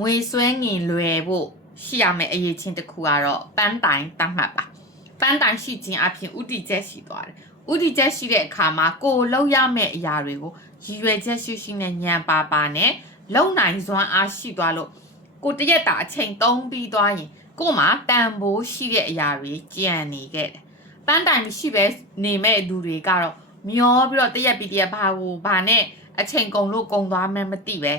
ငွေဆွဲငင်လွယ်ဖို့ရှိရမယ့်အရေးချင်းတစ်ခုကတော့ပန်းတိုင်တတ်မှတ်ပါပန်းတိုင်ရှိခြင်းအပြင်ဥတီချက်ရှိသွားတယ်ဥတီချက်ရှိတဲ့အခါမှာကိုလောက်ရမယ့်အရာတွေကိုရည်ရွယ်ချက်ရှိနဲ့ညံပါပါနဲ့လုံနိုင်စွမ်းအားရှိသွားလို့ကိုတရက်တာအချိန်သုံးပြီးသွားရင်ကို့မှာတန်ဖိုးရှိတဲ့အရာတွေကြံနေခဲ့တယ်ပန်းတိုင်မရှိပဲနေမဲ့လူတွေကတော့မျောပြီးတော့တရက်ပြီးတရက်ဘာနဲ့အချိန်ကုန်လို့ကုန်သွားမှန်းမသိပဲ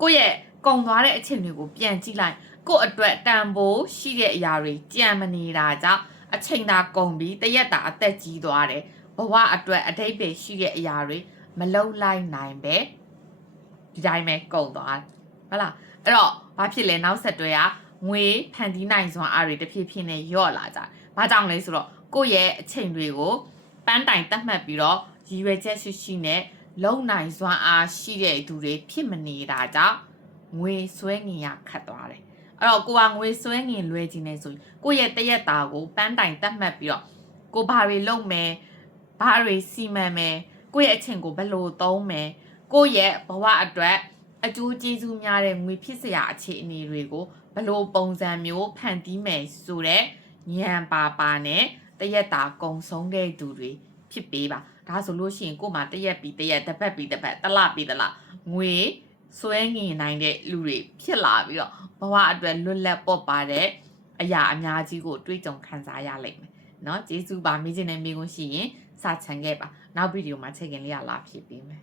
ကိုယ့်ရဲ့ကုန်သွားတဲ့အချိန်တွေကိုပြန်ကြည့်လိုက်ကို့အတွက်တန်ဖိုးရှိတဲ့အရာတွေကြံမနေတာကြောင့်အချိန်သာကုန်ပြီးတရက်တာအသက်ကြီးသွားတယ်ဘဝအတွက်အတိတ်ပဲရှိတဲ့အရာတွေမလုံလိုက်နိုင်ပဲဒီတိုင်းပဲကုန်သွားဟုတ်လားအဲ့တော့ဘာဖြစ်လဲနောက်ဆက်တွဲကငွေဖန်တီးနိုင်စွမ်းအားတွေတဖြည်းဖြည်းနဲ့လျော့လာကြဘာကြောင့်လဲဆိုတော့ကိုယ့်ရဲ့အချိန်တွေကိုပန်းတိုင်တတ်မှတ်ပြီးတော့ရည်ရွယ်ချက်ရှိနဲ့လုံနိုင်စွမ်းအားရှိတဲ့သူတွေဖြစ်မနေတာကြောင့်ငွေဆွဲငင်ရခတ်သွားတယ်အဲ့တော့ကိုကငွေဆွဲငင်လွယ်ခြင်းနေဆိုရင်ကိုယ့်ရဲ့တရက်တာကိုပန်းတိုင်တတ်မှတ်ပြီးတော့ကိုဘာတွေလုပ်မယ်ဘာတွေစီမံမယ်ကိုယ့်ရဲ့အချိန်ကိုဘယ်လိုသုံးမယ်ကိုယ့်ရဲ့ဘဝအတွက်အကျိုးကျေးဇူးများတဲ့ငွေဖြစ်စရာအခြေအနေတွေကိုဘယ်လိုပုံစံမျိုးဖန်တီးမယ်ဆိုတဲ့ဉာဏ်ပါနဲ့တရက်တာကုံဆုံးတဲ့သူတွေဖြစ်ပေးပါဒါဆိုလို့ရှိရင်ကို့မှာတရက်ပြီးတရက်တစ်ပတ်ပြီးတစ်ပတ်တစ်လပြီးတစ်လငွေဆွဲငင်နိုင်တဲ့လူတွေဖြစ်လာပြီးတော့ဘဝအတွက်လွတ်လပ်ပေါ်ပါတဲ့အရာအများကြီးကိုတွေးကြုံခံစားရလိမ့်မယ်เนาะကျေးဇူးပါမိခြင်းနဲ့မိကုန်းရှိရင်စာချန်ခဲ့ပါနောက်ဗီဒီယိုမှာချက်ခင်လေးလာဖြည့်ပေးမယ်